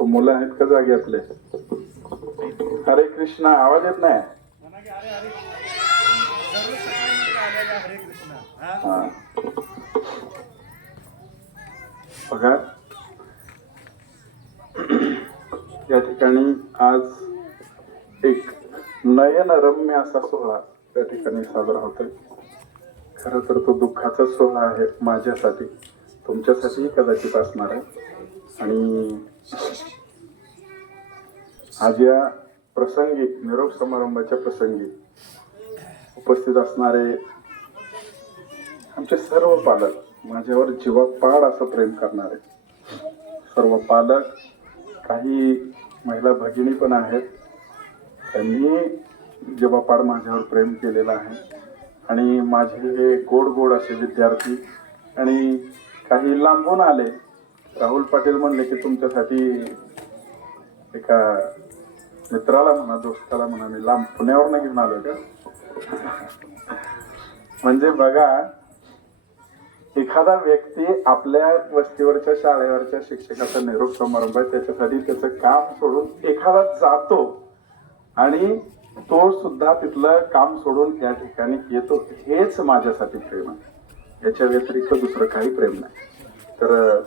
मुलं आहेत का जागे आपले? हरे कृष्णा आवाज येत नाही. बघा या ठिकाणी आज एक नयनरम्य असा सोहळा त्या ठिकाणी साजरा होतोय. खर तर तो दुःखाचा सोहळा आहे माझ्यासाठी, तुमच्यासाठीही कदाचित असणार आहे. आणि आज या प्रसंगी, निरोप समारंभाच्या प्रसंगी उपस्थित असणारे आमचे सर्व पालक, माझ्यावर जीवापाड असं प्रेम करणारे सर्व पालक, काही महिला भगिनी पण आहेत, त्यांनी जीवापाड माझ्यावर प्रेम केलेलं आहे. आणि माझे हे गोड गोड असे विद्यार्थी आणि काही लांबून आले. राहुल पाटील म्हणले की तुमच्यासाठी एका मित्राला म्हणा, दोस्ताला म्हणा, मी लांब पुण्यावर घेऊन आलो का. म्हणजे बघा, एखादा व्यक्ती आपल्या वस्तीवरच्या शाळेवरच्या शिक्षकाचा निरोप समारंभ आहे, त्याच्यासाठी त्याचं काम सोडून एखादा जातो आणि तो सुद्धा तिथलं काम सोडून या ठिकाणी येतो. हेच माझ्यासाठी प्रेम आहे, याच्या व्यतिरिक्त दुसरं काही प्रेम नाही. तर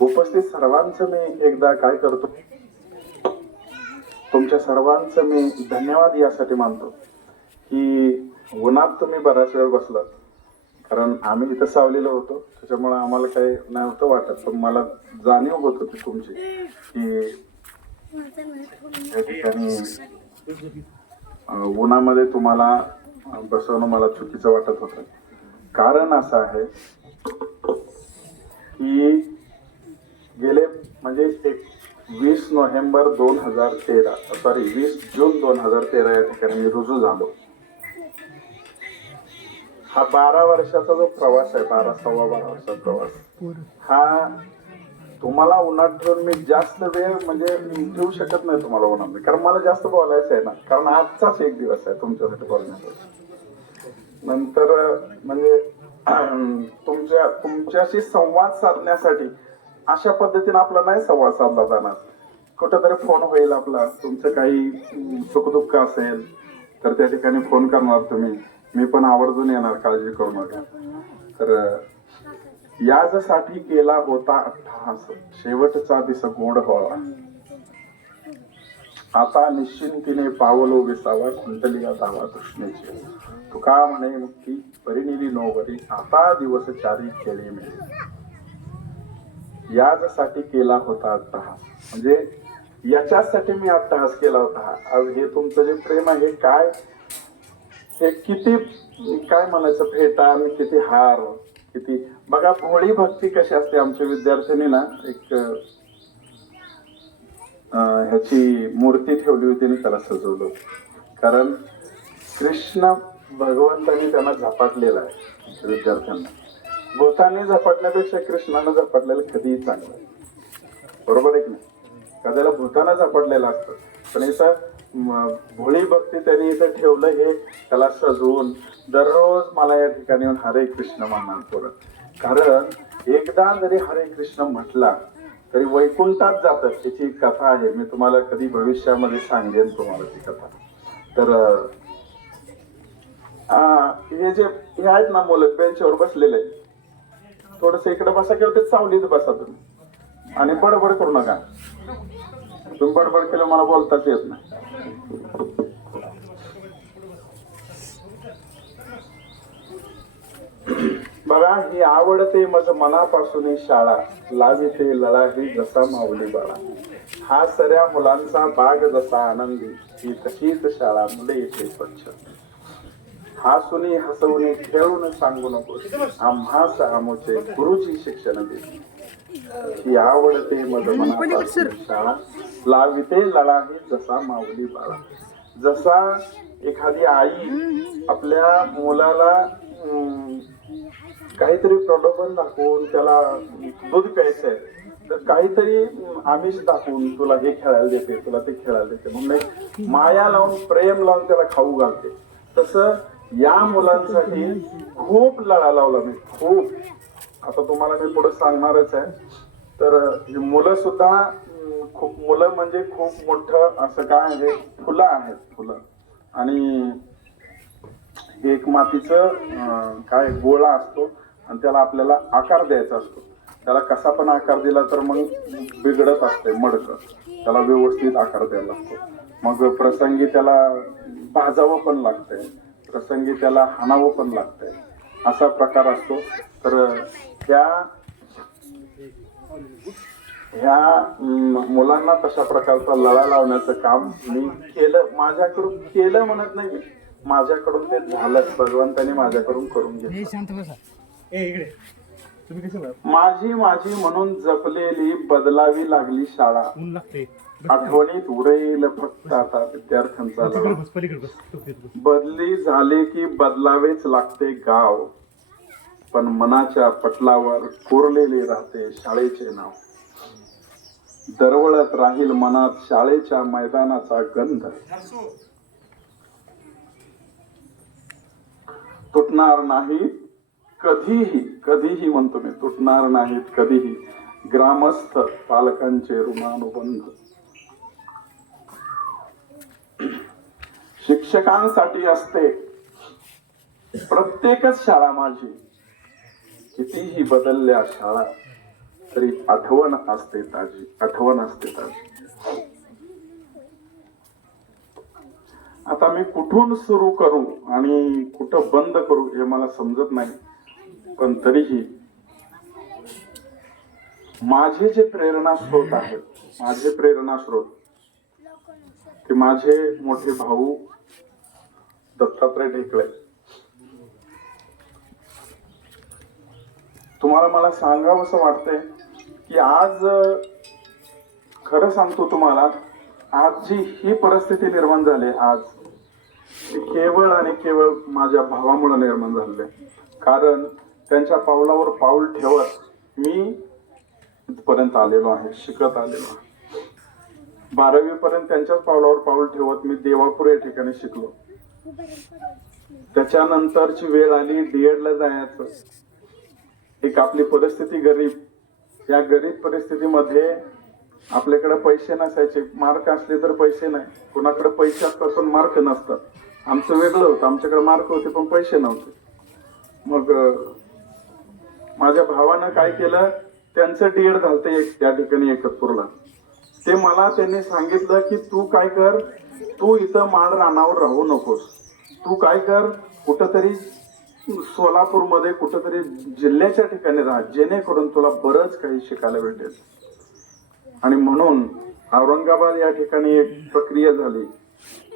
उपस्थित सर्वांचं मी एकदा काय करतो, तुमच्या सर्वांचं मी धन्यवाद यासाठी मानतो की उन्हात तुम्ही बराच वेळ बसलात. कारण आम्ही इथं सावलेलो होतो, त्याच्यामुळे आम्हाला काही नव्हतं वाटत, पण मला जाणीव होत होती तुमची की या ठिकाणी उन्हामध्ये तुम्हाला बसवणं मला चुकीचं वाटत होतं. कारण असं आहे की गेले म्हणजे 20 नोव्हेंबर 2013 सॉरी 20 जून 2013 या ठिकाणी मी रुजू झालो. हा 12 वर्षाचा जो प्रवास आहे, 12 वर्षाचा प्रवास, हा तुम्हाला उन्हात ठेवून मी जास्त वेळ म्हणजे ठेवू शकत नाही तुम्हाला उन्हामध्ये, कारण मला जास्त बोलायचं आहे ना. कारण आजचाच एक दिवस आहे तुमच्यासाठी बोलण्याचा. नंतर म्हणजे तुमच्याशी संवाद साधण्यासाठी अशा पद्धतीने आपला नाही संवाद साधला जाणार. कुठेतरी फोन होईल आपला, तुमचं काही सुखदुःख असेल तर त्या ठिकाणी फोन करणार तुम्ही, मी पण आवर्जून येणार, काळजी करू नका. तर यासाठी केला होता अट्टहास, शेवटचा दिस गोड व्हावा, आता निश्चिंतीने पावलो विसावा, कुंटलिया धावा तृष्णेची. तुका म्हणे मुक्ती परिनिली नोवरी, आता दिवस चारी खेळी मिळे. यासाठी केला होता अट्टहास, म्हणजे याच्यासाठी मी अट्टहास केला होता. आज हे तुमचं जे प्रेम आहे, काय हे किती काय म्हणायचं, फेटा किती हार, किती बघा. भोळी भक्ती कशी असते, आमच्या विद्यार्थ्यांनी ना एक ह्याची मूर्ती ठेवली होती आणि त्याला सजवलं. कारण कृष्ण भगवंतांनी त्यांना झपाटलेला आहे विद्यार्थ्यांना. भूताने झपाटण्यापेक्षा कृष्णानं झपाटलेलं कधीही चांगलं, बरोबर आहे की नाही. कदाला भूतानं झपाटलेलं असतं, पण इथं भोळी भक्ती त्यांनी इथं ठेवलं, हे त्याला सजवून दररोज मला या ठिकाणी येऊन हरे कृष्ण म्हणणार थोडं. कारण एकदा जरी हरे कृष्ण म्हटला तरी वैकुंठात जातं, त्याची कथा आहे. मी तुम्हाला कधी भविष्यामध्ये सांगेन तुम्हाला ती कथा. तर हे जे हे आहेत ना मुलं बेंचवर बसलेले, थोडस इकडे बसा किंवा ते सावलीत बसा तुम्ही, आणि बडबड करू नका. तुम्ही बडबड केलं मला बोलताच येत नाही. बघा, ही आवडते मज मनापासून शाळा, लाविते लळाही जसा माऊली बाळा. हा सऱ्या मुलांचा बाग जसा आनंदी, ही तशीच शाळा मुले येते स्वच्छ. हसुनी हसवून खेळून सांगू नको, आम्हास आमोचे गुरुची शिक्षण देते. ही आवडते मज मनापासून शाळा, लाविते लळाही जसा माऊली बाळा. जसा एखादी आई आपल्या मुलाला काहीतरी प्रलोभन दाखवून त्याला दूध प्यायचंय, तर काहीतरी आमिष दाखवून तुला हे खेळायला देते, तुला ते खेळायला देते, म्हणून माया लावून प्रेम लावून त्याला खाऊ घालते. तसं या मुलांसाठी खूप लढा लावला मी, खूप. आता तुम्हाला मी पुढे सांगणारच आहे. तर ही मुलं सुद्धा खूप, मुलं म्हणजे खूप मोठं असं काय आहे, फुलं आहेत, फुलं. आणि एक मातीचं काय गोळा असतो आणि त्याला आपल्याला आकार द्यायचा असतो. त्याला कसा पण आकार दिला तर मग बिघडत असते मडकं, त्याला व्यवस्थित आकार द्यायला लागतो. मग प्रसंगी त्याला भाजावं पण लागतंय, प्रसंगी त्याला हाणावं पण लागतंय, असा प्रकार असतो. तर ह्या मुलांना तशा प्रकारचा लढा लावण्याचं काम मी केलं, माझ्याकडून केलं म्हणत नाही मी, माझ्याकडून ते झालं. भगवंताने माझ्याकडून करून घेतलं. माझी माझी म्हणून जपलेली बदलावी लागली शाळा, आठवणीत उरेल फक्त आता विद्यार्थ्यांचा लढा. बदली झाले की बदलावेच लागते गाव, पण मनाच्या पटलावर कोरलेले राहते शाळेचे नाव. दरवळत राहील मनात शाळेच्या मैदानाचा गंध, तुटणार नाही कधीही, कधीही म्हणतो मी, तुटणार नाहीत कधीही ग्रामस्थ पालकांचे ऋणानुबंध. शिक्षकांसाठी असते प्रत्येकच शाळा माझी, कितीही बदलल्या शाळा तरी आठवण असते ताजी, आठवण असते ताजी. आता मी कुठून सुरू करू आणि कुठं बंद करू हे मला समजत नाही. पण तरीही माझे जे प्रेरणा स्रोत आहेत, माझे प्रेरणा स्रोत ते माझे मोठे भाऊ दत्तात्रय ढेकळे. तुम्हाला मला सांगावं असं वाटतंय की आज, खरं सांगतो तुम्हाला, आज जी ही परिस्थिती निर्माण झाली आज, ती केवळ आणि केवळ माझ्या भावामुळे निर्माण झाले. कारण त्यांच्या पावलावर पाऊल ठेवत मी इथपर्यंत आलेलो आहे, शिकत आलेलो आहे. 12वी पर्यंत त्यांच्याच पावलावर पाऊल ठेवत मी देवापूर या ठिकाणी शिकलो. त्याच्यानंतरची वेळ आली डीएड ला जायचं. एक आपली परिस्थिती गरीब, या गरीब परिस्थितीमध्ये आपल्याकडे पैसे नसायचे, मार्क असले तर पैसे नाही, कोणाकडे पैसे असतात पण मार्क नसतात. आमचं वेगळं होतं, आमच्याकडे मार्क होते पण पैसे नव्हते. मग माझ्या भावानं काय केलं, त्यांचं डीएड झालतं त्या ठिकाणी एकतपूरला. ते मला त्यांनी सांगितलं की तू काय कर, तू इथं माळ रानावर राहू नकोस, तू काय कर, कुठंतरी सोलापूरमध्ये कुठंतरी जिल्ह्याच्या ठिकाणी राहा, जेणेकरून तुला बरंच काही शिकायला भेटेल. आणि म्हणून औरंगाबाद या ठिकाणी एक प्रक्रिया झाली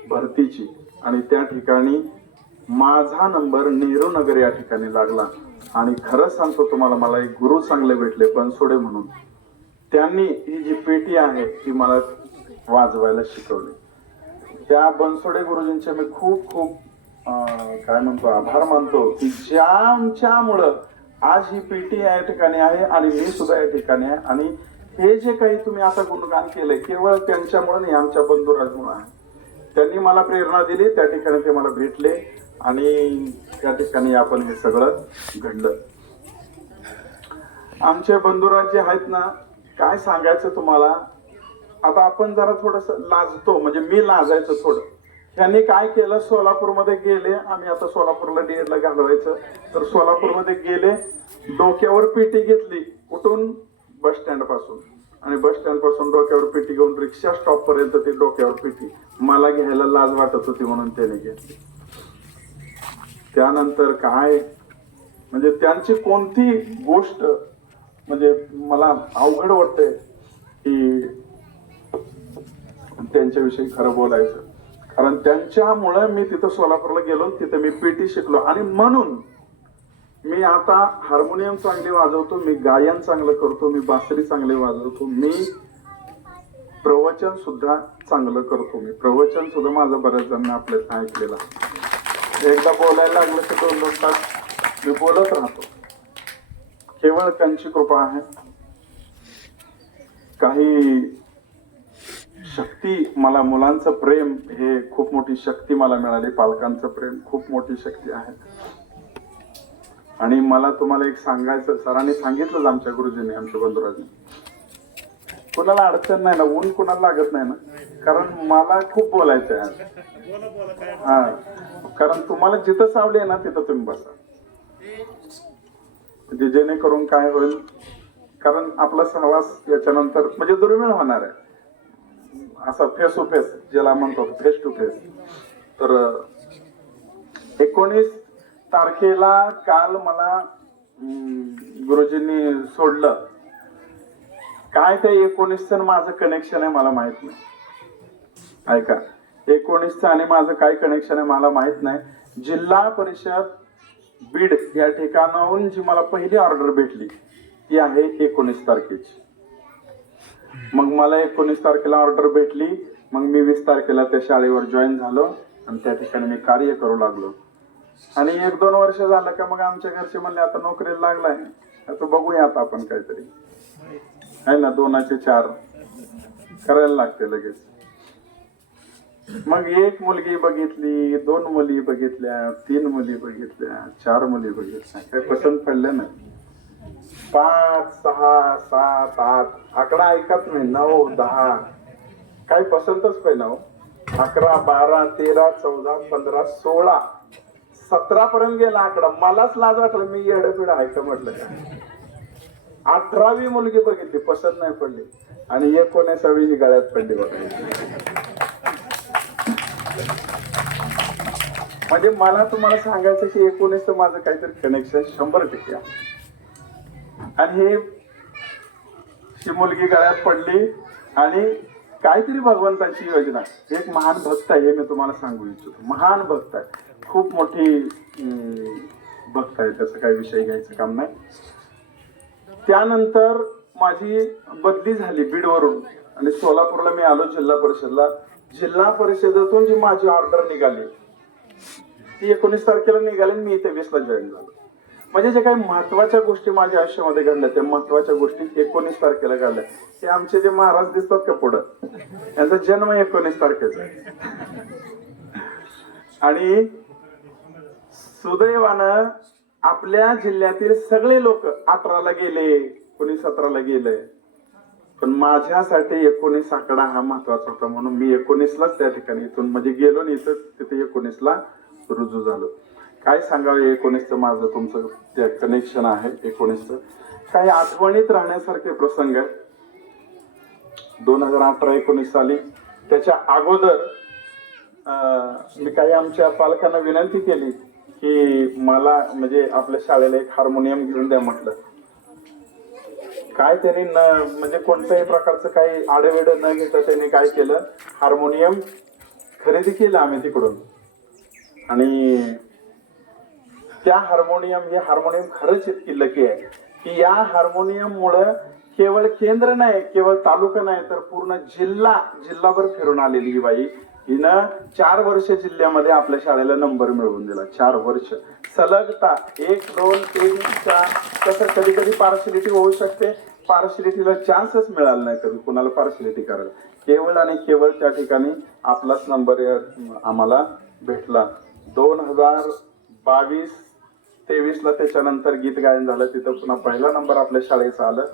भरतीची आणि त्या ठिकाणी माझा नंबर नेहरू नगर या ठिकाणी लागला. आणि खरंच सांगतो तुम्हाला, मला एक गुरु चांगले भेटले बनसोडे म्हणून. त्यांनी ही जी पेटी आहे ती मला वाजवायला शिकवली. त्या बनसोडे गुरुजींचे मी खूप खूप काय म्हणतो आभार मानतो की ज्यांच्यामुळं आज ही पेटी या ठिकाणी आहे आणि मी सुद्धा या ठिकाणी आहे. आणि हे जे काही तुम्ही आता गुणगान केलंय केवळ त्यांच्यामुळे नाही, आमच्या बंधुराजमुळे आहे. त्यांनी मला प्रेरणा दिली, त्या ठिकाणी ते मला भेटले आणि त्या ठिकाणी आपण हे सगळं घडलं. आमचे बंधुराज जे आहेत ना, काय सांगायचं तुम्हाला. आता आपण जरा थोडस लाजतो, म्हणजे मी लाजायचं थोडं. त्यांनी काय केलं, सोलापूरमध्ये गेले, आम्ही आता सोलापूरला डीएड ला घालवायचं, तर सोलापूरमध्ये गेले, डोक्यावर पेटी घेतली कुठून, बस स्टँड पासून, आणि बस स्टँड पासून डोक्यावर पेटी घेऊन रिक्षा स्टॉप पर्यंत ती डोक्यावर पेटी मला घ्यायला लाज वाटत होती म्हणून त्याने घेतली. त्यानंतर काय म्हणजे त्यांची कोणती गोष्ट म्हणजे मला अवघड वाटते की त्यांच्याविषयी खरं बोलायचं. कारण त्यांच्यामुळे मी तिथं सोलापूरला गेलो, तिथं मी पेटी शिकलो. आणि म्हणून मी आता हार्मोनियम चांगले वाजवतो, मी गायन चांगलं करतो, मी बासरी चांगले वाजवतो, मी प्रवचन सुद्धा चांगलं करतो. मी प्रवचन सुद्धा माझं बऱ्याच जण आपल्याला ऐकलेलं. एकदा बोलायला लागलं की 2-2 तास मी बोलत राहतो. केवळ त्यांची कृपा आहे. काही शक्ती, मला मुलांचं प्रेम हे खूप मोठी शक्ती मला मिळाली, पालकांचं प्रेम खूप मोठी शक्ती आहे. आणि मला तुम्हाला एक सांगायचं, सरांनी सांगितलंच आमच्या गुरुजींनी, आमच्या बंधुराजनी, कुणाला अडचण नाही ना, ऊन कुणाला लागत नाही ना, कारण मला खूप बोलायचं आहे. हा, कारण तुम्हाला जिथं सावली ना तिथं तुम्ही बसा, म्हणजे जेणेकरून काय होईल, कारण आपला सहवास याच्यानंतर म्हणजे दुर्मिळ होणार आहे, असा फेस टू फेस ज्याला म्हणतो, फेस टू फेस. तर 19 तारखेला काल मला गुरुजींनी सोडलं. काय ते 19चं माझं कनेक्शन आहे मला माहित नाही. ऐका, 19चं आणि माझं काय कनेक्शन आहे मला माहित नाही. जिल्हा परिषद बीड या ठिकाणाहून जी मला पहिली ऑर्डर भेटली ती आहे 19 तारखेची. मग मला 19 तारखेला ऑर्डर भेटली. मग मी 20 तारखेला त्या शाळेवर जॉईन झालो आणि त्या ठिकाणी मी कार्य करू लागलो. आणि 1-2 वर्ष झालं का मग आमच्या घरचे म्हणले आता नोकरीला लागलाय, आता बघूया आता आपण काहीतरी, आहे ना, 2चे 4 करायला लागते लगेच. मग 1 मुलगी बघितली, 2 मुली बघितल्या, 3 मुली बघितल्या, 4 मुली बघितल्या, काही पसंत पडल्या नाही. 5, 6, 7, 8 आकडा ऐकत नाही, 9, 10 काही पसंतच पहिला हो. 11, 12, 13, 14, 15, 16, 17 पर्यंत गेला आकडा. मलाच लाज वाटलं, मी येडपिड ऐक म्हटलं का. 18वी मुलगी बघितली, पसंत नाही पडली, आणि 19वी ही गळ्यात पडली बघा. म्हणजे मला तुम्हाला सांगायचं की 19चं माझं काहीतरी कनेक्शन 100% आहे. आणि ही मुलगी गळ्यात पडली आणि काहीतरी भगवंताची योजना. एक महान भक्त आहे, हे मी तुम्हाला सांगू इच्छितो. महान भक्त आहे, खूप मोठी भक्त आहे, त्याचा काही विषय घ्यायचं काम नाही. त्यानंतर माझी बदली झाली बीडवरून आणि सोलापूरला मी आलो जिल्हा परिषदला. जिल्हा परिषदेतून जी माझी ऑर्डर निघाली ती 19 तारखेला निघाली, मी इथे 20ला जॉईन झालो. म्हणजे जे काही महत्वाच्या गोष्टी माझ्या आयुष्यामध्ये घडल्या, त्या महत्वाच्या गोष्टी 19 तारखेला घडल्या. हे आमचे जे महाराज दिसतात का पुढं, यांचा जन्म 19 तारखेचा आहे. आणि सुदैवानं आपल्या जिल्ह्यातील सगळे लोक 18ला गेले, कोणी 17ला गेले, पण माझ्यासाठी 19 आकडा हा महत्वाचा होता. म्हणून मी 19लाच त्या ठिकाणी इथून म्हणजे गेलो आणि इथं तिथे 19ला रुजू झालो. काय सांगावं 19चं माझं तुमचं ते कनेक्शन आहे. 19चं काही आठवणीत राहण्यासारखे प्रसंग आहेत. 2018-19 साली त्याच्या अगोदर मी काही आमच्या पालकांना विनंती केली की मला म्हणजे आपल्या शाळेला एक हार्मोनियम घेऊन द्या म्हटलं. काय त्यांनी म्हणजे कोणत्याही प्रकारचं काही आडेवेड न घेता त्यांनी काय केलं, हार्मोनियम खरेदी केलं आम्ही तिकडून. आणि त्या हे हार्मोनियम खरंच इतकी लकी आहे की या हार्मोनियम मुळे केवळ केंद्र नाही, केवळ तालुका नाही, तर पूर्ण जिल्हाभर फिरून आलेली ही बाई. हिनं 4 वर्ष जिल्ह्यामध्ये आपल्या शाळेला नंबर मिळवून दिला. 4 वर्ष सलगता 1, 2, 3, 4. कसं कधी कधी पार्शलिटी होऊ शकते, पार्शलिटीला चान्सच मिळाला नाही कधी कुणाला पार्शलिटी करायला. केवळ आणि केवळ त्या ठिकाणी आपलाच नंबर आम्हाला भेटला. 2022-23ला त्याच्यानंतर गीत गायन झालं, तिथं पुन्हा पहिला नंबर आपल्या शाळेचा आलं.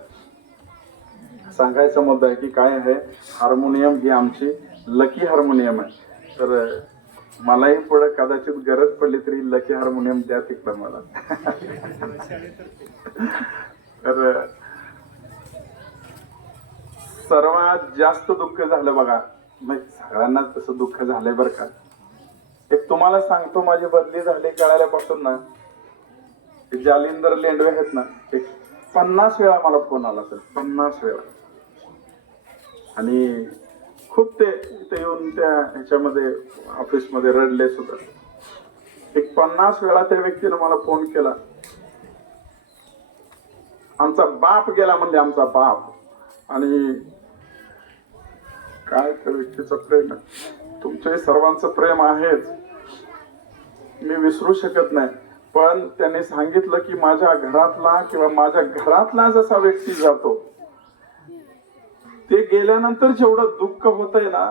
सांगायचा मुद्दा आहे की काय आहे, हार्मोनियम ही आमची लकी हार्मोनियम आहे. तर मलाही पुढे कदाचित गरज पडली तरी लकी हार्मोनियम द्या तिकडं मला. तर सर्वात जास्त दुःख झालं बघा, सगळ्यांनाच तसं दुःख झालंय बरं का. एक तुम्हाला सांगतो, माझी बदली झाली कळाल्यापासून ना, जालिंदर लेंडवे आहेत ना, एक 50 वेळा मला फोन आला सर, 50 वेळा. आणि खूप ते इथे येऊन त्या ह्याच्यामध्ये ऑफिसमध्ये रडले सुद्धा. एक 50 वेळा त्या व्यक्तीनं मला फोन केला. आमचा बाप गेला म्हणजे आमचा बाप. आणि काय त्या व्यक्तीचं प्रेम आहे, तुमच्या सर्वांचं प्रेम आहेच, मी विसरू शकत नाही. पण त्यांनी सांगितलं की माझ्या घरातला किंवा माझ्या घरातला जसा व्यक्ती जातो ते गेल्यानंतर जेवढं दुःख होतंय ना,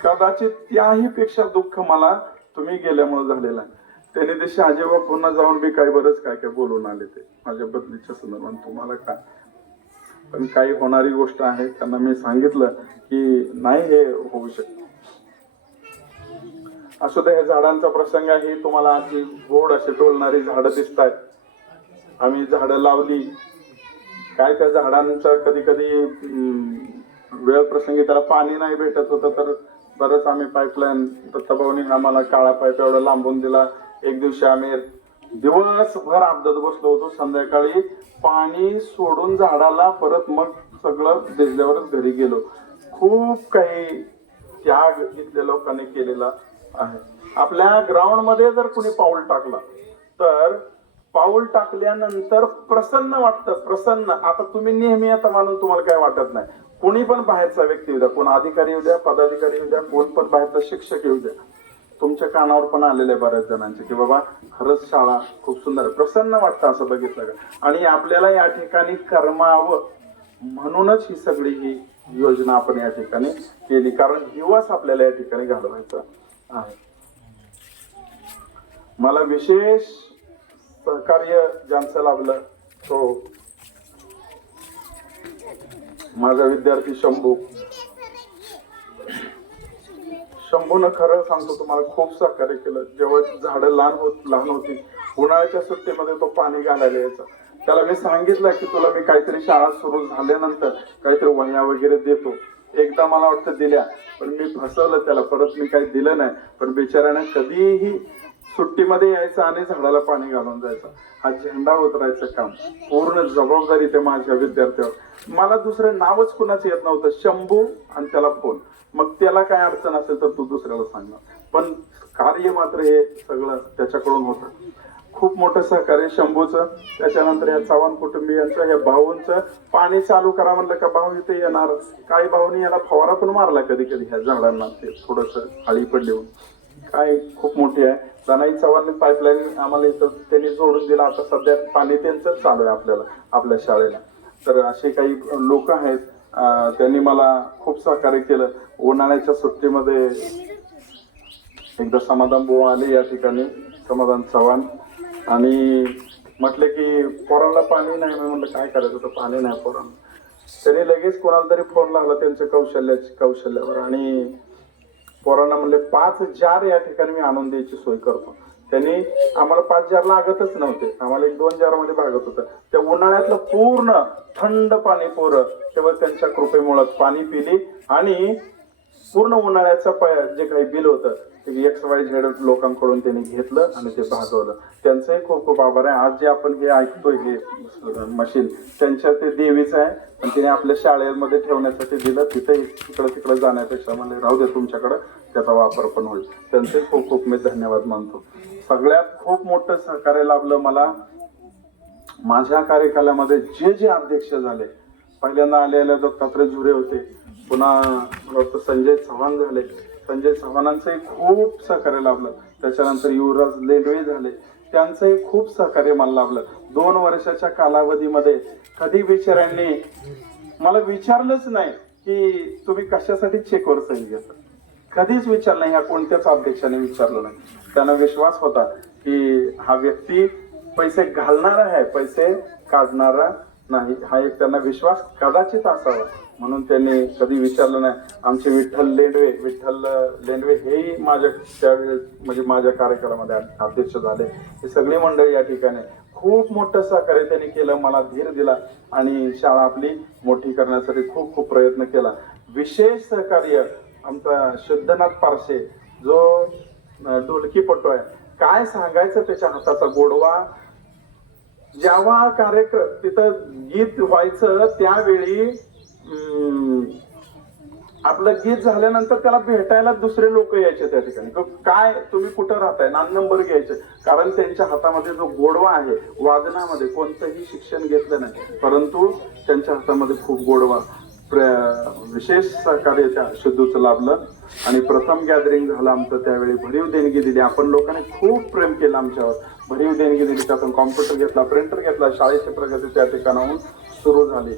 कदाचित त्याही पेक्षा दुःख मला तुम्ही गेल्यामुळे झालेलं आहे. त्याने ते शहाजीबा पुन्हा जाऊन बी काय बरंच काय काय बोलून आले ते माझ्या बदलीच्या संदर्भात. तुम्हाला काय, पण काही होणारी गोष्ट आहे. त्यांना मी सांगितलं की नाही हे होऊ शकत. असू दे, हे झाडांचा प्रसंग आहे. तुम्हाला आजची गोड अशी डोलणारी झाडं दिसत आहेत. आम्ही झाडं लावली, काय त्या झाडांचा कधी कधी वेळ प्रसंगी त्याला पाणी नाही भेटत होतं, तर बरंच आम्ही पाईपलाईन दत्ताभाऊनी आम्हाला काळा पाईप एवढा लांबून दिला. एक दिवशी आम्ही दिवसभर अपदात बसलो होतो. संध्याकाळी पाणी सोडून झाडाला परत मग सगळं भिजल्यावरच घरी गेलो. खूप काही त्याग इथल्या लोकांनी केलेला आहे. आपल्या ग्राउंड मध्ये जर कुणी पाऊल टाकला तर पाऊल टाकल्यानंतर प्रसन्न वाटतं. प्रसन्न, आता तुम्ही नेहमी आता मानून तुम्हाला काय वाटत नाही. कोणी पण बाहेरचा व्यक्ती येऊ द्या, कोण अधिकारी येऊ द्या, पदाधिकारी येऊ द्या, कोण पण बाहेरचा शिक्षक येऊ द्या, तुमच्या कानावर पण आलेले बऱ्याच जणांचे की बाबा खरंच शाळा खूप सुंदर, प्रसन्न वाटतं असं बघितलं का. आणि आपल्याला या ठिकाणी कर्मावं म्हणूनच ही सगळी ही योजना आपण या ठिकाणी केली, कारण दिवस आपल्याला या ठिकाणी घालवायचा आहे. मला विशेष सहकार्य ज्यांचं लाभलं तो माझा विद्यार्थी शंभूनं खरं सांगतो तुम्हाला खूप सहकार्य केलं. जेव्हा झाडं लहान होती, उन्हाळ्याच्या सुट्टीमध्ये तो पाणी घालायला यायचा. त्याला मी सांगितलं की तुला मी काहीतरी शाळा सुरू झाल्यानंतर काहीतरी वह्या वगैरे देतो. एकदा मला वाटतं दिल्या, पण मी फसवलं त्याला, परत मी काही दिलं नाही. पण बिचाऱ्याने कधीही सुट्टीमध्ये यायचं आणि झाडाला पाणी घालून जायचं. हा झेंडा उतरायचं काम पूर्ण जबाबदारी ते माझ्या विद्यार्थ्यावर. मला दुसरं नावच कुणाच येत नव्हतं. शंभू आणि त्याला फोन, मग त्याला काय अडचण असेल तर तू दुसऱ्याला सांगणार, पण कार्य मात्र हे सगळं त्याच्याकडून होतं. खूप मोठं सहकार्य शंभूचं. त्याच्यानंतर या चव्हाण कुटुंबियांचं, या भाऊंचं. पाणी चालू करा म्हणलं का भाऊ इथे येणार. काही भाऊनी याला फवारा पण मारला कधी कधी ह्या झाडांना, ते थोडस आळी पडली काय खूप मोठी आहे. दनाई चव्हाण पाईपलाईन आम्हाला इथं त्यांनी जोडून दिला. आता सध्या पाणी त्यांचं चालू आहे आपल्याला, आपल्या शाळेला. तर असे काही लोक आहेत, त्यांनी मला खूप सहकार्य केलं. उन्हाळ्याच्या सुट्टीमध्ये एकदा समाधान भाऊ आले या ठिकाणी, समाधान चव्हाण, आणि म्हटले की पोरांना पाणी नाही. मी म्हटलं काय करायचं होतं, पाणी नाही पोरांना. त्यांनी लगेच कोणाला तरी फोन लावला त्यांच्या कौशल्यावर, आणि पोरांना म्हणले 5 जार या ठिकाणी मी आणून द्यायची सोय करतो. त्यांनी आम्हाला 5 जार लागतच नव्हते, आम्हाला 1-2 जार मध्ये भागत होतं. त्या उन्हाळ्यातलं पूर्ण थंड पाणी पोरं तेव्हा त्यांच्या कृपेमुळे पाणी पिली, आणि पूर्ण उन्हाळ्याचं जे काही बिल होतं ते XYZ लोकांकडून त्यांनी घेतलं आणि ते भागवलं. त्यांचंही खूप खूप आभार आहे. आज जे आपण हे ऐकतोय हे मशीन त्यांच्या ते देवीचं आहे, पण तिने आपल्या शाळेमध्ये ठेवण्यासाठी दिलं. तिकडं जाण्यापेक्षा म्हणजे राहू दे तुमच्याकडे, त्याचा वापर पण होईल. त्यांचे खूप खूप मी धन्यवाद मानतो. सगळ्यात खूप मोठं सहकार्य लाभलं मला माझ्या कार्यकालामध्ये. जे अध्यक्ष झाले, पहिल्यांदा आलेल्या दत्तात्रय झुरे होते, पुन्हा संजय चव्हाण झाले. संजय चव्हाणांचंही खूप सहकार्य लाभलं. त्याच्यानंतर युवराज लेंडवे झाले, त्यांचंही खूप सहकार्य मला लाभलं. 2 वर्षाच्या कालावधीमध्ये कधी बिचाऱ्यांनी मला विचारलंच नाही की तुम्ही कशासाठी चेकवर सही घेता. कधीच विचारलं नाही. ह्या कोणत्याच अध्यक्षाने विचारलं नाही. त्यांना विश्वास होता की हा व्यक्ती पैसे घालणारा आहे, पैसे काढणारा नाही. हा एक त्यांना विश्वास कदाचित असावा, म्हणून त्यांनी कधी विचारलं नाही. आमचे विठ्ठल लेंडवे हेही माझ्या त्यावेळेस म्हणजे माझ्या कार्यकालामध्ये अध्यक्ष झाले. हे सगळी मंडळी या ठिकाणी खूप मोठं सहकार्य त्यांनी केलं, मला धीर दिला आणि शाळा आपली मोठी करण्यासाठी खूप खूप प्रयत्न केला. विशेष सहकार्य आमचा शुद्धनाथ पारसे, जो ढोलकीपटू आहे, काय सांगायचं त्याच्या हाताचा गोडवा. जेव्हा कार्यक्रम तिथं गीत व्हायचं त्यावेळी आपलं गीत झाल्यानंतर त्याला भेटायला दुसरे लोक यायचे त्या ठिकाणी. काय तुम्ही कुठं राहताय, नंबर घ्यायचे, कारण त्यांच्या हातामध्ये जो गोडवा आहे, वादनामध्ये कोणतंही शिक्षण घेतलं नाही, परंतु त्यांच्या हातामध्ये खूप गोडवा. विशेष सहकार्य त्या शुद्धूचं लाभलं. आणि प्रथम गॅदरिंग झालं आमचं, त्यावेळी भरीव देणगी दिली. आपण लोकांनी खूप प्रेम केलं आमच्यावर, भरीव देणगी दिली. त्यातून कॉम्प्युटर घेतला, प्रिंटर घेतला. शाळेची प्रगती त्या ठिकाणाहून सुरू झाली.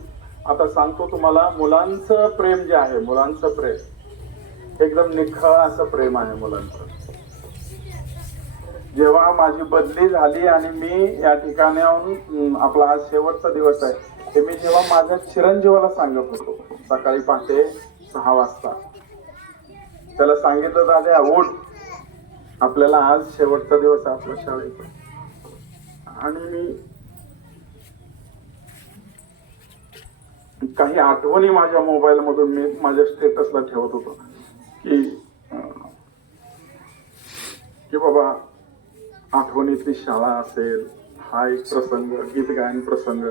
आता सांगतो तुम्हाला, मुलांचं प्रेम जे आहे, मुलांचं प्रेम एकदम निखळ असं प्रेम आहे मुलांचं. जेव्हा माझी बदली झाली आणि मी या ठिकाणाहून, आपला आज शेवटचा दिवस आहे, हे मी जेव्हा माझ्या चिरंजीवाला सांगत होतो सकाळी पहाटे 6 वाजता, त्याला सांगितलं, दादा उठ, आपल्याला आज शेवटचा दिवस आहे आपल्या शाळेचा. आणि मी काही आठवणी माझ्या मोबाईल मधून मी माझ्या स्टेटसला ठेवत होतो की बाबा आठवणीतली शाळा असेल, हा एक प्रसंग, गीत गायन प्रसंग.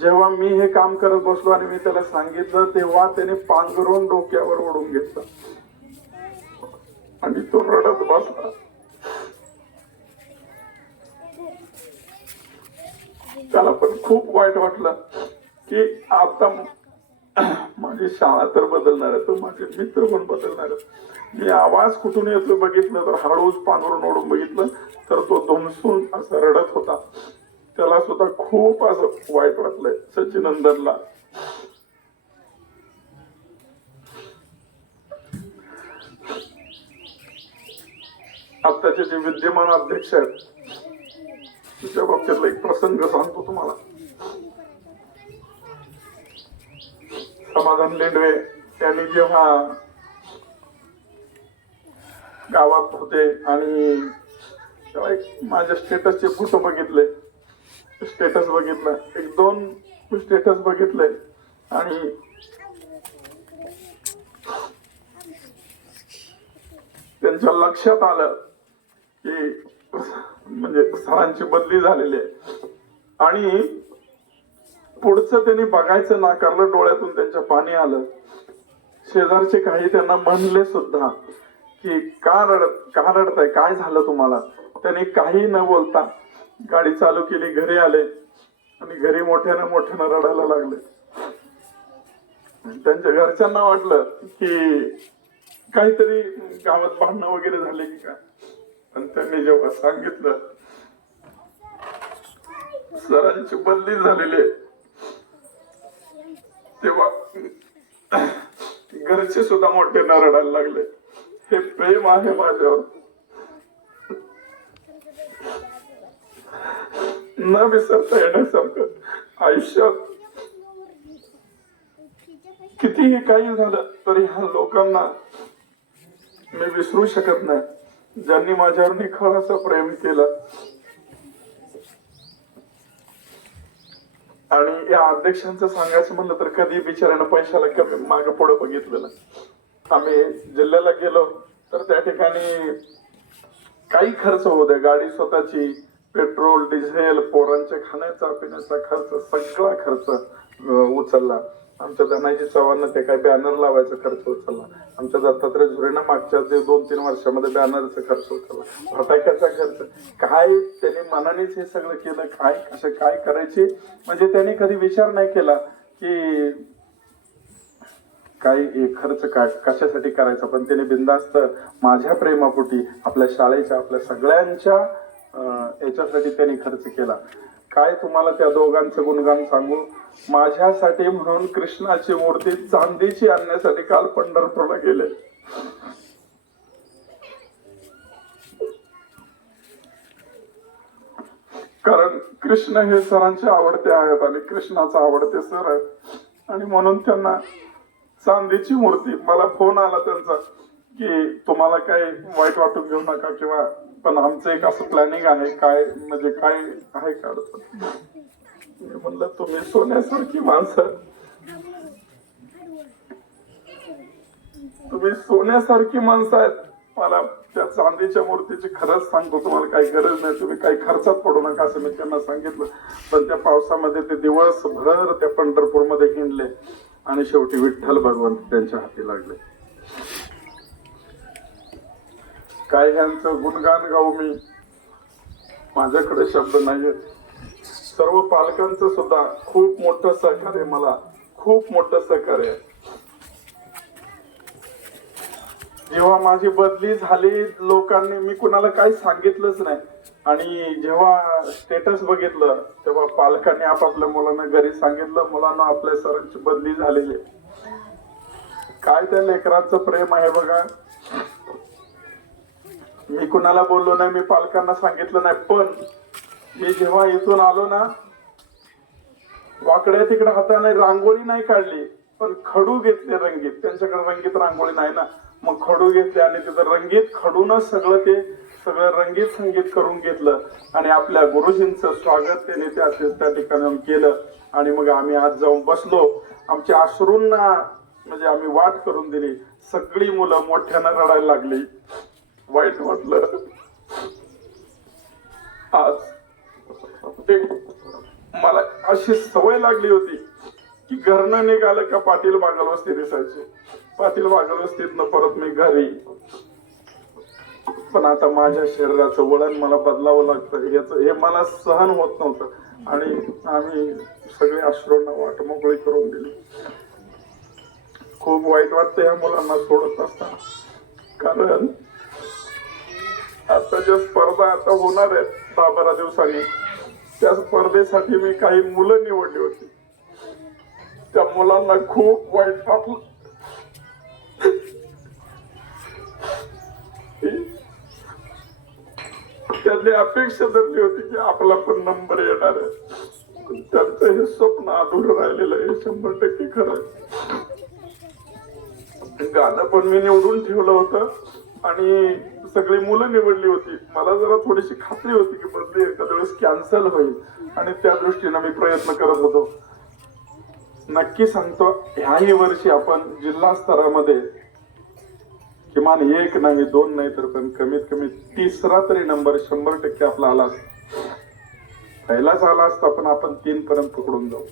जेव्हा मी हे काम करत बसलो आणि मी त्याला सांगितलं, तेव्हा त्याने पांघरून डोक्यावर ओढून घेतलं आणि तो रडत बसला. त्याला पण खूप वाईट वाटलं की आता माझी शाळा तर बदलणार आहे, तो माझे मित्र पण बदलणार आहे. मी आवाज कुठून येतो बघितलं तर हळूच पांघरून ओढून बघितलं तर तो दमसून असं रडत होता. त्याला सुद्धा खूप असं वाईट वाटलंय सच्चिनंदनला. आत्ताचे जे विद्यमान अध्यक्ष आहेत तुझ्या बाबतीतला एक प्रसंग सांगतो तुम्हाला. समाधान लेंडवे यांनी जेव्हा गावात होते आणि तेव्हा एक माझ्या स्टेटसचे फोटो बघितले, स्टेटस बघितलं, एक दोन स्टेटस बघितले आणि त्यांच्या लक्षात आलं की म्हणजे सरांची बदली झालेली आहे. आणि पुढचं त्यांनी बघायचं नाकारलं, डोळ्यातून त्यांच्या पाणी आलं. शेजारचे काही त्यांना म्हणले सुद्धा की का रडताय, काय झालं तुम्हाला. त्यांनी काही न बोलता गाडी चालू केली, घरी आले आणि घरी मोठ्यानं रडायला लागले. त्यांच्या घरच्यांना वाटलं की काहीतरी गावात भांडणं वगैरे झाले की काय. आणि त्यांनी जेव्हा सांगितलं सरांची बदली झालेली आहे, तेव्हा घरचे सुद्धा मोठ्यानं रडायला लागले. हे प्रेम आहे माझ्यावर, न विसरता येण्यासारखं. आयुष्यात कितीही काही झालं तरी ह्या लोकांना मी विसरू शकत नाही, ज्यांनी माझ्यावर निखळ असं प्रेम केलं. आणि या अध्यक्षांचं सांगायचं म्हणलं तर कधी बिचाऱ्यानं पैशाला कमी मागे पुढे बघितलेलं. आम्ही जिल्ह्याला गेलो तर त्या ठिकाणी काही खर्च होऊ द्या, गाडी स्वतःची, पेट्रोल, डिझेल, पोरांच्या खाण्याचा पिण्याचा खर्च, सगळा खर्च उचलला. आमच्या धनाजी चव्हाणनं ते काय बॅनर लावायचा खर्च उचलला. आमच्या दत्तात्रय झुरेनं मागच्या 2-3 वर्षामध्ये बॅनरचा खर्च उचलला, फटाक्याचा खर्च. काय त्यांनी मनानेच हे सगळं केलं. काय करायचे म्हणजे त्यांनी कधी विचार नाही केला की काय खर्च काय कशासाठी करायचा. पण त्याने बिनधास्त माझ्या प्रेमापोटी आपल्या शाळेच्या, आपल्या सगळ्यांच्या याच्यासाठी त्यांनी खर्च केला. काय तुम्हाला त्या दोघांचं गुणगान सांगू. माझ्यासाठी म्हणून कृष्णाची मूर्ती चांदीची आणण्यासाठी काल पंढरपूरला गेले. कारण कृष्ण हे सरांचे आवडते आहेत आणि कृष्णाचा आवडते सर आहेत आणि म्हणून त्यांना चांदीची मूर्ती. मला फोन आला त्यांचा की तुम्हाला काही वाईट वाटून घेऊ नका किंवा, पण आमचं एक असं प्लॅनिंग आहे, काय म्हणजे काय आहे का अडचण. मी म्हणलं तुम्ही सोन्यासारखी माणसं, तुम्ही सोन्यासारखी माणसं आहेत. मला त्या चांदीच्या मूर्तीची खरंच सांगतो तुम्हाला काही गरज नाही, तुम्ही काही खर्चात पडू नका असं मी त्यांना सांगितलं. पण त्या पावसामध्ये ते दिवसभर त्या पंढरपूरमध्ये हिंडले आणि शेवटी विठ्ठल भगवंत त्यांच्या हाती लागले. काय ह्यांचं गुणगान गाऊ मी, माझ्याकडे शब्द नाहीयेत. सर्व पालकांचं सुद्धा खूप मोठं सहकार्य, मला खूप मोठं सहकार्य. जेव्हा माझी बदली झाली, लोकांनी, मी कुणाला काही सांगितलंच नाही. आणि जेव्हा स्टेटस बघितलं तेव्हा पालकांनी आपापल्या मुलांना घरी सांगितलं, मुलांना आपल्या सरांची बदली झालेली आहे. काय त्या लेकरांचं प्रेम आहे बघा. मी कुणाला बोललो नाही, मी पालकांना सांगितलं नाही, पण मी जेव्हा इथून आलो ना, वाकड्या तिकडे हाताने रांगोळी नाही काढली, पण खडू घेतले रंगीत. त्यांच्याकडे रंगीत रांगोळी नाही ना, मग खडू घेतले आणि तिथं रंगीत खडूनच सगळं रंगीत संगीत करून घेतलं आणि आपल्या गुरुजींचं स्वागत त्याने त्या ठिकाणी केलं. आणि मग आम्ही आज जाऊन बसलो. आमच्या अश्रूंना म्हणजे आम्ही वाट करून दिली. सगळी मुलं मोठ्यानं रडायला लागली. वाईट वाटलं. आज मला अशी सवय लागली होती की घरनं निघालं का पाटील बागलवस्ती दिसायचे. पाटील बागलवस्तीतनं परत मी घरी. पण आता माझ्या शरीराचं वळण मला बदलावं लागतं, हे मला सहन होत नव्हतं. आणि आम्ही सगळे अश्रूंना वाट मोकळी करून दिली. खूप वाईट वाटतं या मुलांना सोडत असताना. कारण आता ज्या स्पर्धा आता होणार आहेत 10-12 दिवसांनी, त्या स्पर्धेसाठी मी काही मुलं निवडली होती. त्या मुलांना खूप वाईट वाटलं. त्यांनी अपेक्षा धरली होती की आपला पण नंबर येणार आहे. त्यांचं हे स्वप्न अधूर राहिलेलं आहे. 100% खरं आहे. गाणं पण मी निवडून ठेवलं होतं आणि सगळी मुलं निवडली होती. मला जरा थोडीशी खात्री होती की बदली एखाद्या वेळेस कॅन्सल होईल आणि त्या दृष्टीने मी प्रयत्न करत होतो. नक्की सांगतो, ह्याही वर्षी आपण जिल्हा स्तरामध्ये किमान 1 नाही 2 नाही तर पण कमीत कमी 3रा तरी नंबर 100% आपला आला असता. पहिलाच आला असता, पण आपण 3 पर्यंत पकडून जाऊ.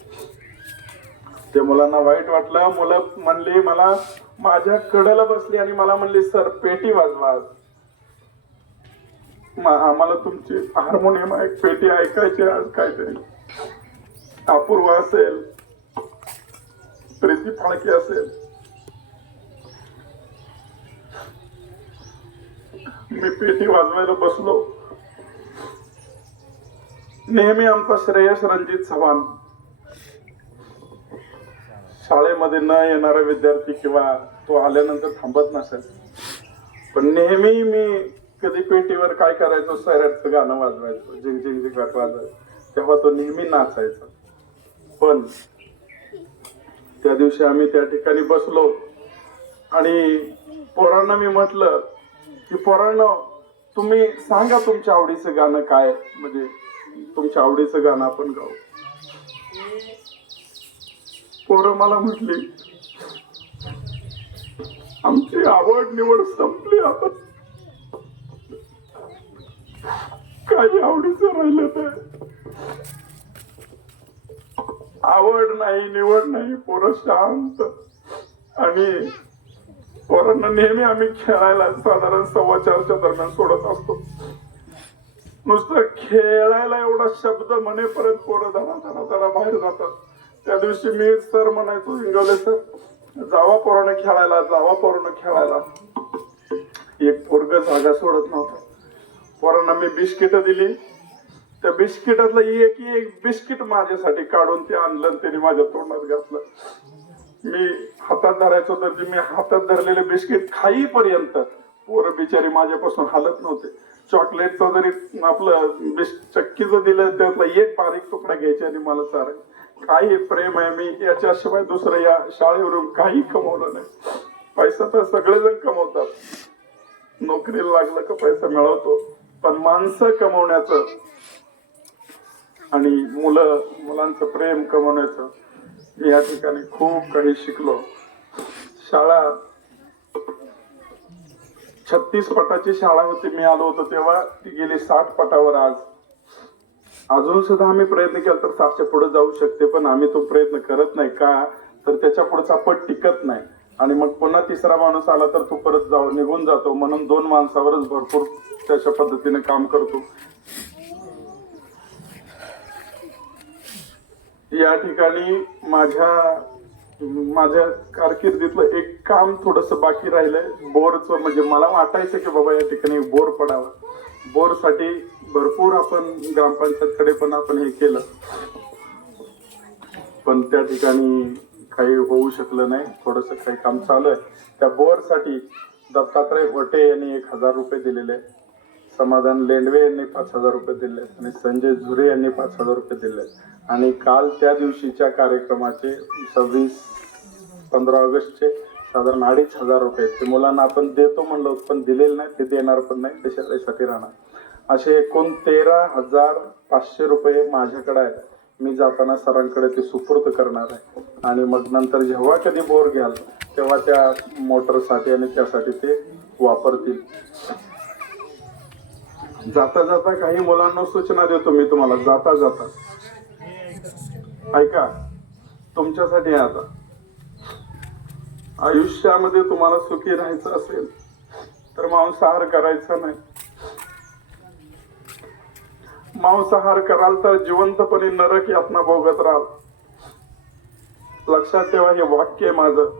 ते मुलांना वाईट वाटलं. मुलं म्हणली, मला माझ्या कडेला बसली आणि मला म्हणली, सर पेटी वाजवा. आम्हाला तुमची हार्मोनियम पेटी ऐकायची आज. काहीतरी अपूर्व असेल, प्रीती फाळके असेल. मी पेटी वाजवायला बसलो. नेहमी आमचा श्रेयस रणजित चव्हाण, शाळेमध्ये न येणारा विद्यार्थी किंवा तो आल्यानंतर थांबत नसेल, पण नेहमी मी कधी पेटीवर काय करायचो, सैराटचं गाणं वाजवायचो, झिंग झिंग झिंग वाजवायचो. तेव्हा तो नेहमी नाचायचा. पण त्या दिवशी आम्ही त्या ठिकाणी बसलो आणि पोरांना मी म्हटलं की पोरांनो, तुम्ही सांगा तुमच्या आवडीचं गाणं काय, म्हणजे तुमच्या आवडीचं गाणं आपण गाऊ. पोरं मला म्हटली, आमची आवड निवड संपली, आता काही आवडीचं राहिलं तर. आवड नाही, निवड नाही. पोरं शांत. आणि पोरांना नेहमी आम्ही खेळायला साधारण 4:15च्या दरम्यान सोडत असतो. नुसतं खेळायला एवढा शब्द म्हणेपर्यंत पोरं जरा बाहेर जातात. त्या दिवशी मी सर म्हणायचो, इंगवले सर, जावा पोरानं खेळायला, जावा पोरानं खेळायला. एक पोरग जागा सोडत नव्हतं. पोरांना मी बिस्किट दिली. त्या बिस्किटातलं एक बिस्किट माझ्यासाठी काढून ते आणलं, त्याने माझ्या तोंडात घातलं. मी हातात धरायचो तर मी हातात धरलेले बिस्किट खाईपर्यंत पोरं बिचारी माझ्यापासून हालत नव्हते. चॉकलेटचं जरी आपलं चक्कीचं दिलं, त्यातला एक बारीक तुकडा घ्यायचा आणि मला चारायचं. काही प्रेम आहे. मी याच्याशिवाय दुसरं या शाळेवरून काही कमवलं नाही. पैसा तर सगळेजण कमवतात, नोकरीला लागलं का पैसा मिळवतो, पण माणसं कमवण्याचं आणि मुलांचं प्रेम कमवण्याचं मी या ठिकाणी खूप काही शिकलो. शाळा 36 पटाची शाळा होती. मी आलो होतो तेव्हा ती गेली 60 पटावर. अजून सुद्धा आम्ही प्रयत्न केला तर 7च्या पुढे जाऊ शकते, पण आम्ही तो प्रयत्न करत नाही. का तर त्याच्या पुढचा पट टिकत नाही आणि मग पुन्हा 3रा माणूस आला तर तो परत निघून जातो. म्हणून 2 माणसावरच भरपूर त्याच्या पद्धतीने काम करतो. या ठिकाणी माझ्या कारकिर्दीतलं एक काम थोडस बाकी राहिलंय, बोरचं. म्हणजे मला वाटायचं की बाबा या ठिकाणी बोर पडावा. बोरसाठी भरपूर आपण ग्रामपंचायतकडे पण आपण हे केलं, पण त्या ठिकाणी काही होऊ शकलं नाही. थोडस काही काम चालू आहे. त्या बोरसाठी दत्तात्रय होटे यांनी 1000 रुपये दिलेले, समाधान लेंडवे यांनी 5000 रुपये दिले आणि संजय झुरे यांनी 5000 रुपये दिले. आणि काल त्या दिवशीच्या कार्यक्रमाचे 15 ऑगस्टचे साधारण 2500 रुपये ते मुलांना आपण देतो म्हणलो, पण दिलेले नाही, ते देणार पण नाही, ते शाळेसाठी राहणार. असे एकूण 13,500 रुपये माझ्याकडे आहेत. मी जाताना सरांकडे ते सुपूर्द करणार आहे. आणि मग नंतर जेव्हा कधी बोर घ्याल तेव्हा त्या मोटरसाठी आणि त्यासाठी ते वापरतील. जाता जाता काही मुलांना सूचना देतो मी तुम्हाला. जाता जाता ऐका, तुमच्यासाठी आता आयुष्यामध्ये तुम्हाला सुखी राहायचं असेल तर मांसाहार करायचा नाही. मांसाहार कराल तर जिवंतपणे नरक यातना भोगत राहाल. लक्षात ठेवा, हे वाक्य आहे माझं.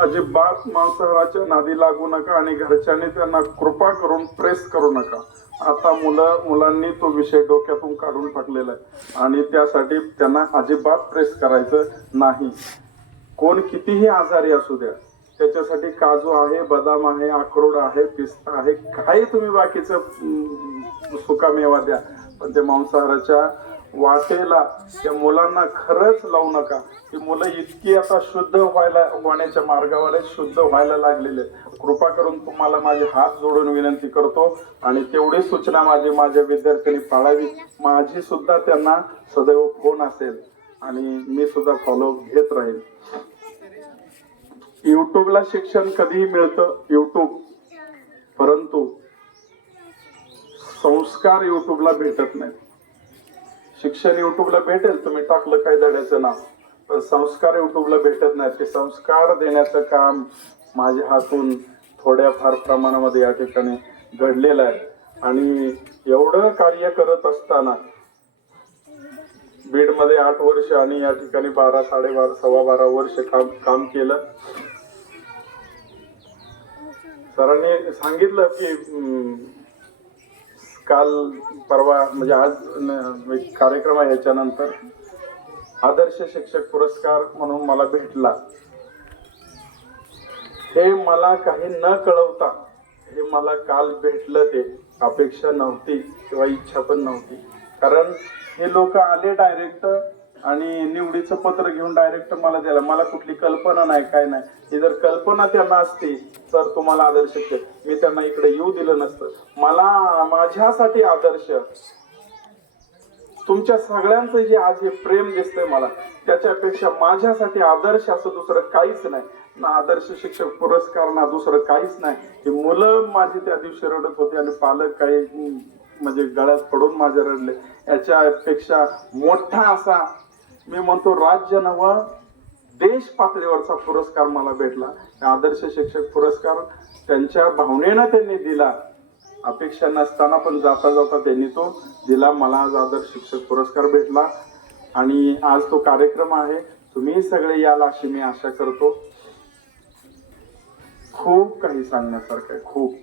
अजिबात मांसाहाराच्या नादी लागू नका आणि घरच्यांनी त्यांना कृपा करून प्रेस करू नका. आता मुलांनी तो विषय डोक्यातून काढून टाकलेला आहे आणि त्यासाठी त्यांना अजिबात प्रेस करायचं नाही. कोण कितीही आजारी असू द्या, त्याच्यासाठी काजू आहे, बदाम आहे, अक्रोड आहे, पिस्ता आहे, काही तुम्ही बाकीचं सुकामेवा द्या, पण त्या मांसाहाराच्या वाटेला त्या मुलांना खरंच लावू नका. ती मुलं इतकी आता शुद्ध होण्याच्या मार्गावर शुद्ध व्हायला लागलेले. कृपा करून तुम्हाला माझे हात जोडून विनंती करतो आणि तेवढी सूचना माझ्या विद्यार्थ्यांनी पाळावी. माझी सुद्धा त्यांना सदैव फोन असेल आणि मी सुद्धा फॉलो घेत राहील. युट्यूबला शिक्षण कधीही मिळतं, युट्यूब, परंतु संस्कार युट्यूबला भेटत नाही. शिक्षण युट्यूबला भेटेल, तुम्ही टाकलं काय धड्याचं नाव, पण संस्कार युट्यूबला भेटत नाही. ते संस्कार देण्याचं काम माझ्या हातून थोड्याफार प्रमाणामध्ये या ठिकाणी घडलेलं आहे. आणि एवढं कार्य करत असताना बीडमध्ये 8 वर्ष आणि या ठिकाणी 12, 12.5, 12.25 वर्ष काम केलं. सरांनी सांगितलं की काल परवा म्हणजे आज एक कार्यक्रम आहे, याच्यानंतर आदर्श शिक्षक पुरस्कार म्हणून मला भेटला. हे मला काही न कळवता हे मला काल भेटलं. ते अपेक्षा नव्हती किंवा इच्छा पण नव्हती, कारण हे लोक आले डायरेक्ट आणि निवडीचं पत्र घेऊन डायरेक्ट मला द्यायला. मला कुठली कल्पना नाही, काय नाही. ही जर कल्पना त्यांना असती तर तुम्हाला आदर्श मी त्यांना इकडे येऊ दिलं नसतं. मला माझ्यासाठी आदर्श, तुमच्या सगळ्यांचं जे आज हे प्रेम दिसतंय मला, त्याच्यापेक्षा माझ्यासाठी आदर्श असं दुसरं काहीच नाही. ना आदर्श शिक्षक पुरस्कार ना दुसरं काहीच नाही. ही मुलं माझी त्या दिवशी रडत होती आणि पालक काही म्हणजे गळ्यात पडून माझे रडले. याच्यापेक्षा मोठा असा मी म्हणतो राज्य नव्हे देश पातळीवरचा पुरस्कार मला भेटला. आदर्श शिक्षक पुरस्कार त्यांच्या भावनेनं त्यांनी दिला, अपेक्षा नसताना पण जाता जाता त्यांनी तो दिला. मला आज आदर्श शिक्षक पुरस्कार भेटला आणि आज तो कार्यक्रम आहे. तुम्ही सगळे याल अशी मी आशा करतो. खूप काही सांगण्यासारखं आहे. खूप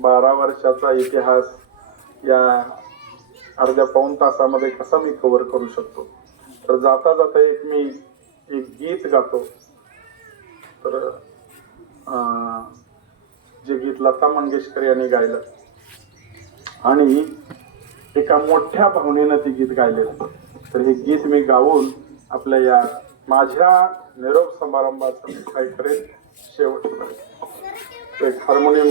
12 वर्षाचा इतिहास या अर्ध्या पाऊण तासामध्ये कसा मी कव्हर करू शकतो. तर जाता जाता मी एक गीत गातो. तर जे गीत लता मंगेशकर यांनी गायलं आणि एका मोठ्या भावनेनं ते गीत गायलेलं. तर हे गीत मी गाऊन आपल्या या माझ्या निरोप समारंभाचं काय करेल शेवट. एक हार्मोनियम